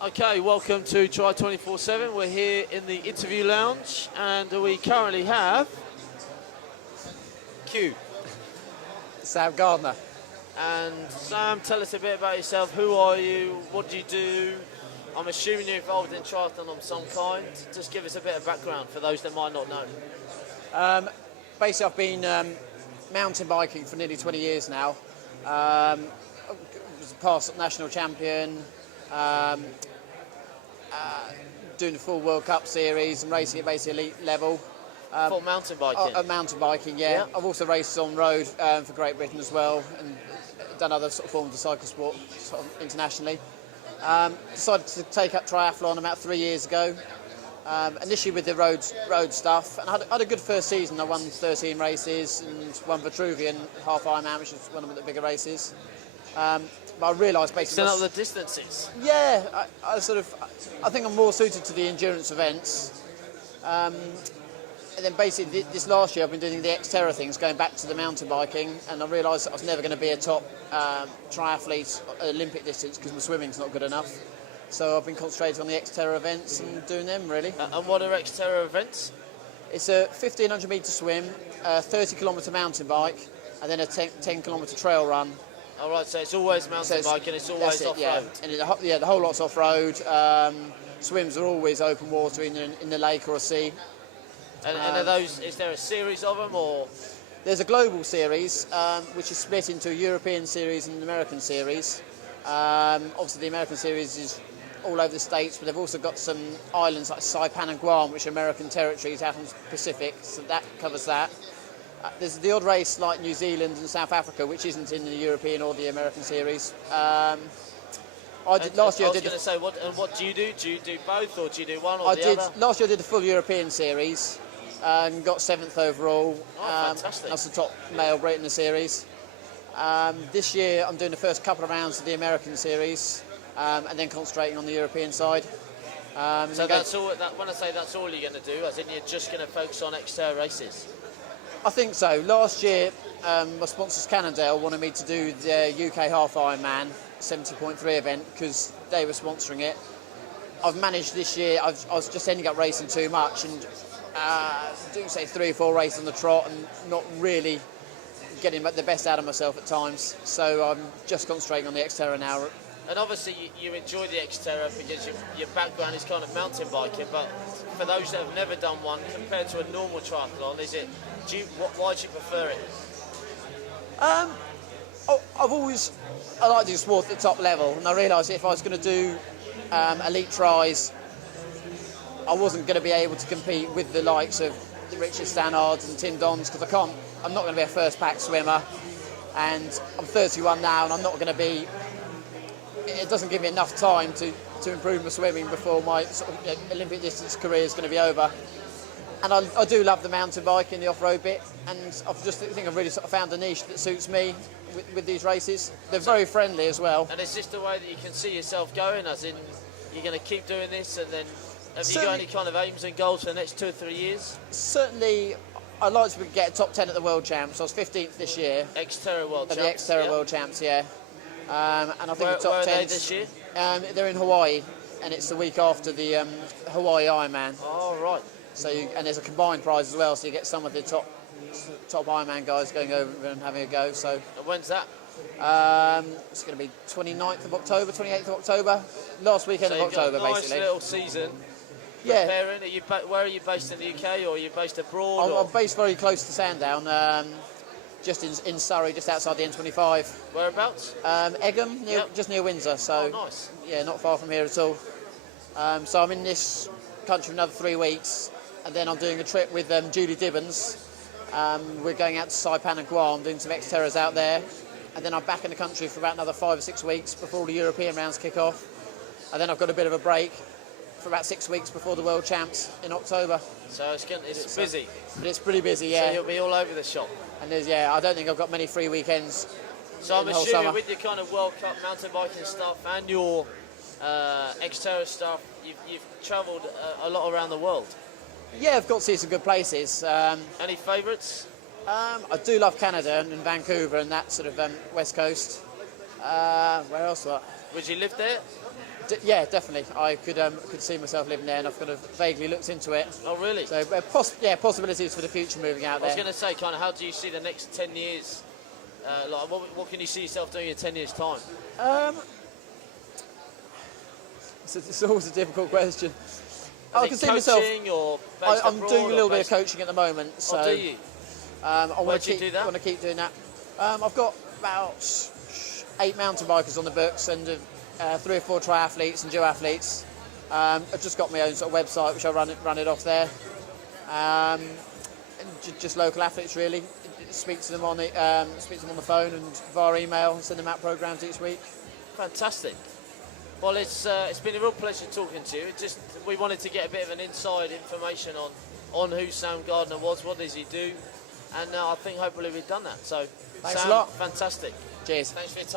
Okay, welcome to Try 24/7. We're here in the interview lounge, and we currently have Q. Sam Gardner. And Sam, tell us a bit about yourself. Who are you? What do you do? I'm assuming you're involved in triathlon of some kind. Just give us a bit of background for those that might not know. Basically, I've been mountain biking for nearly 20 years now. I was a past national champion, doing the full World Cup series and racing at basically elite level. For mountain biking? Mountain biking, yeah. I've also raced on road for Great Britain as well, and done other sort of forms of cycle sport sort of internationally. Decided to take up triathlon about 3 years ago, initially with the road stuff, and I had a good first season. I won 13 races and won Vitruvian half Ironman, which is one of the bigger races. But I realised basically... Still up the distances? Yeah, I think I'm more suited to the endurance events. And then basically this last year I've been doing the Xterra things, going back to the mountain biking, and I realised that I was never going to be a top triathlete at Olympic distance because my swimming's not good enough. So I've been concentrating on the Xterra events and doing them, really. And what are Xterra events? It's a 1,500 metre swim, a 30 kilometre mountain bike, and then a 10 kilometre trail run. All right, so it's always mountain biking, it's always off-road. Yeah. And the whole lot's off-road. Swims are always open water in the lake or a sea. And are those? Is there a series of them, or? There's a global series, which is split into a European series and an American series. Obviously, the American series is all over the States, but they've also got some islands like Saipan and Guam, which are American territories out in the Pacific, so that covers that. There's the odd race like New Zealand and South Africa, which isn't in the European or the American series. Last year, what do you do? Do you do both, or do you do one or the other? Last year I did the full European series and got 7th overall. Fantastic. That's the top male Brit in the series. This year I'm doing the first couple of rounds of the American series, and then concentrating on the European side. So that's all. When I say that's all you're going to do, as in you're just going to focus on Xterra races? I think so. Last year, my sponsors Cannondale wanted me to do the UK Half Ironman 70.3 event because they were sponsoring it. I've managed this year. I was just ending up racing too much and doing say 3 or 4 races on the trot and not really getting the best out of myself at times. So I'm just concentrating on the Xterra now. And obviously you enjoy the Xterra because your background is kind of mountain biking, but for those that have never done one, compared to a normal triathlon, why do you prefer it? I like to do sport at the top level, and I realised if I was going to do elite tries, I wasn't going to be able to compete with the likes of the Richard Stannards and Tim Dons because I'm not going to be a first pack swimmer, and I'm 31 now, and I'm not going to be. It doesn't give me enough time to improve my swimming before my sort of, Olympic distance career is going to be over. And I do love the mountain bike and the off-road bit, and I just think I've really sort of found a niche that suits me with these races. They're very friendly as well. And is this the way that you can see yourself going, as in you're going to keep doing this, and then have you got any kind of aims and goals for the next 2 or 3 years? Certainly, I'd like to get a top 10 at the World Champs. I was 15th this year. Xterra World Champs? The Xterra World Champs, yeah. And I think the top 10. Where are they this year? They're in Hawaii, and it's the week after the Hawaii Ironman. Oh, right. So and there's a combined prize as well, so you get some of the top Ironman guys going over and having a go. So. And when's that? It's going to be 29th of October, 28th of October, last weekend of October, nice basically. Nice little season. Yeah. Preparing. Where are you based in the UK, or are you based abroad? I'm based very close to Sandown, just in Surrey, just outside the M25. Whereabouts? Egham, just near Windsor. So. Oh, nice. Yeah, not far from here at all. So I'm in this country for another 3 weeks. And then I'm doing a trip with Julie Dibbons. We're going out to Saipan and Guam, doing some Xterras out there. And then I'm back in the country for about another 5 or 6 weeks before the European rounds kick off. And then I've got a bit of a break for about 6 weeks before the World Champs in October. So it's busy. But it's pretty busy, yeah. So you'll be all over the shop. And I don't think I've got many free weekends. So I'm assuming with your kind of World Cup mountain biking stuff and your Xterra stuff, you've travelled a lot around the world. Yeah, I've got to see some good places. Any favourites? I do love Canada and Vancouver and that sort of West Coast. Where else? Would you live there? Yeah, definitely. I could see myself living there, and I've kind of vaguely looked into it. Oh, really? So, possibilities for the future moving out there. I was going to say, kind of, how do you see the next 10 years? Like, what can you see yourself doing in 10 years' time? It's always a difficult question. I can see myself. Or I'm doing a little bit of coaching at the moment. So, do you? I want do you do that? want to keep doing that. I've got about 8 mountain bikers on the books and 3 or 4 triathletes and duathletes. I've just got my own sort of website, which I run it off there. And just local athletes, really. Speak to them on the phone and via email, and send them out programs each week. Fantastic. Well, it's been a real pleasure talking to you. We wanted to get a bit of an inside information on who Sam Gardner was, what does he do, and I think hopefully we've done that. So, Thanks Sam, a lot. Fantastic. Cheers. Thanks for your time.